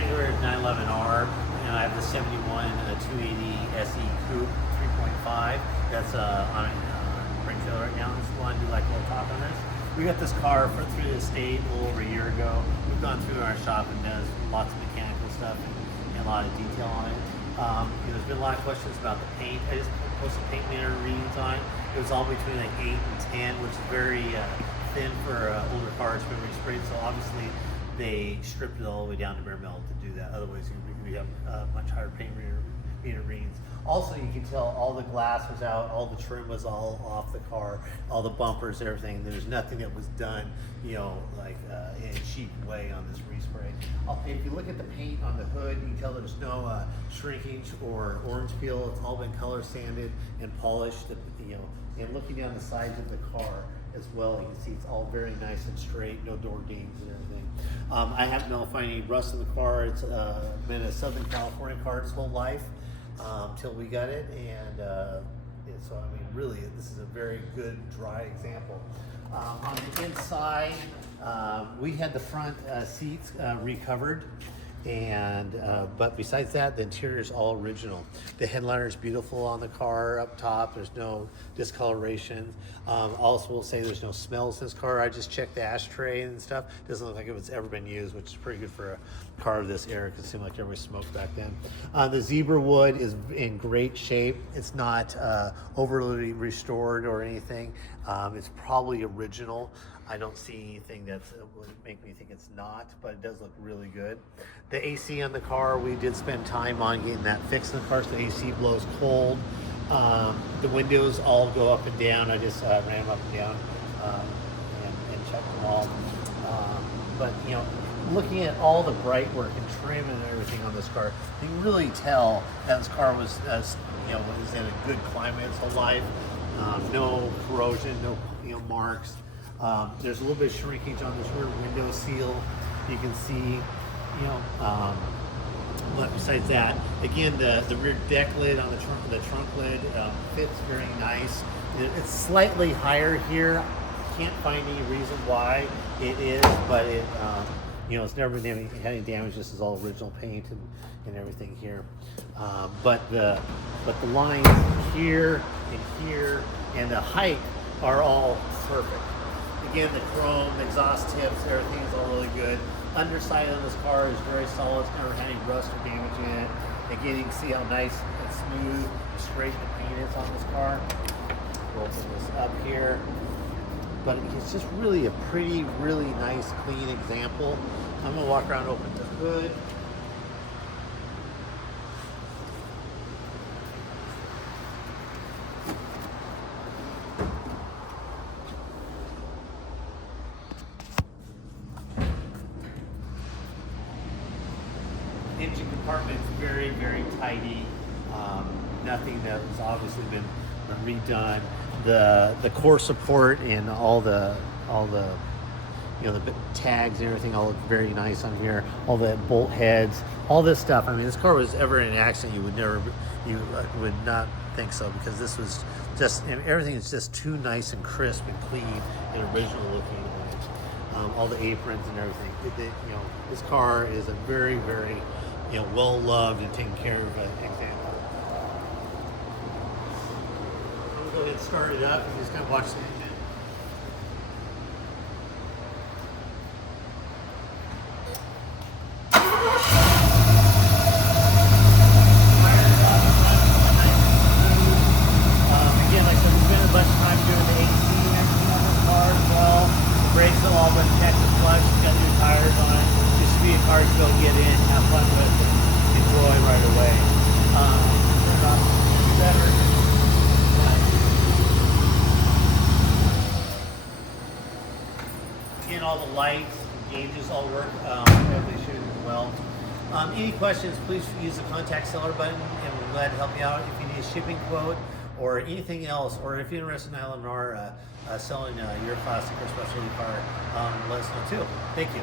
got here at 911R, and I have the 71 280 SE Coupe 3.5. That's on brake trailer right now. I just want to do like a little talk on this. We got this car through the estate a little over a year ago. We've gone through our shop and done lots of mechanical stuff and a lot of detail on it. There's been a lot of questions about the paint. I just posted paint manner readings on it. It was all between like 8 and 10, which is very thin for older cars when we sprayed. So obviously they stripped it all the way down to bare metal to do that. Otherwise we have much higher paint meter readings. Also, you can tell all the glass was out, all the trim was all off the car, all the bumpers, everything. There's nothing that was done, like in a cheap way on this respray. If you look at the paint on the hood, you can tell there's no shrinkage or orange peel. It's all been color sanded and polished. And looking down the sides of the car as well, you can see it's all very nice and straight, no door dings and everything. I haven't been able to find any rust in the car. It's been a Southern California car its whole life. Till we got it, and so I mean, really, this is a very good dry example. On the inside, we had the front seats recovered, and but besides that, the interior is all original. The headliner is beautiful on the car up top. There's no discoloration. Also, we'll say there's no smells in this car. I just checked the ashtray and stuff. Doesn't look like it's ever been used, which is pretty good for a car of this era, because it seemed like everybody smoked back then. The zebra wood is in great shape. It's not overly restored or anything. It's probably original. I don't see anything that would make me think it's not, but it does look really good. The AC on the car, we did spend time on getting that fixed in the car, so the AC blows cold. The windows all go up and down. I just ran them up and down and checked them all. But looking at all the bright work and trim and everything on this car, you can really tell that this car was was in a good climate its whole life. No corrosion, no marks. There's a little bit of shrinkage on this rear window seal. You can see, but besides that, again, the rear deck lid on the trunk lid fits very nice. It's slightly higher here. Can't find any reason why it is, but it's never been had any damage. This is all original paint and everything here. But the lines here and here and the height are all perfect. Again, the chrome, the exhaust tips, everything is all really good. Underside of this car is very solid. It's never had any rust or damage in it. Again, you can see how nice and smooth, straight the paint is on this car. We'll open this up here. But it's just really a pretty, really nice, clean example. I'm gonna walk around, open the hood. Engine compartment's very, very tidy. Nothing that has obviously been redone. The core support and all the the tags and everything all look very nice on here. All the bolt heads, all this stuff. I mean, this car was ever in an accident, you would not think so, because this was just, everything is just too nice and crisp and clean and original looking. All the aprons and everything. This car is a very, very well loved and taken care of example. I'm gonna go ahead and start it up and just kind of watch the engine. Again, like I said, we spent a bunch of time doing the AC and everything on this car as well. The brakes have all been checked and flushed. It's got new tires on it. Just to be a car to go get in, have fun with, and enjoy right away. Again, all the lights, gauges all work as they should as well. Any questions, please use the contact seller button, and we're glad to help you out. If you need a shipping quote or anything else, or if you're interested in Island R selling your classic or specialty car, let us know too. Thank you.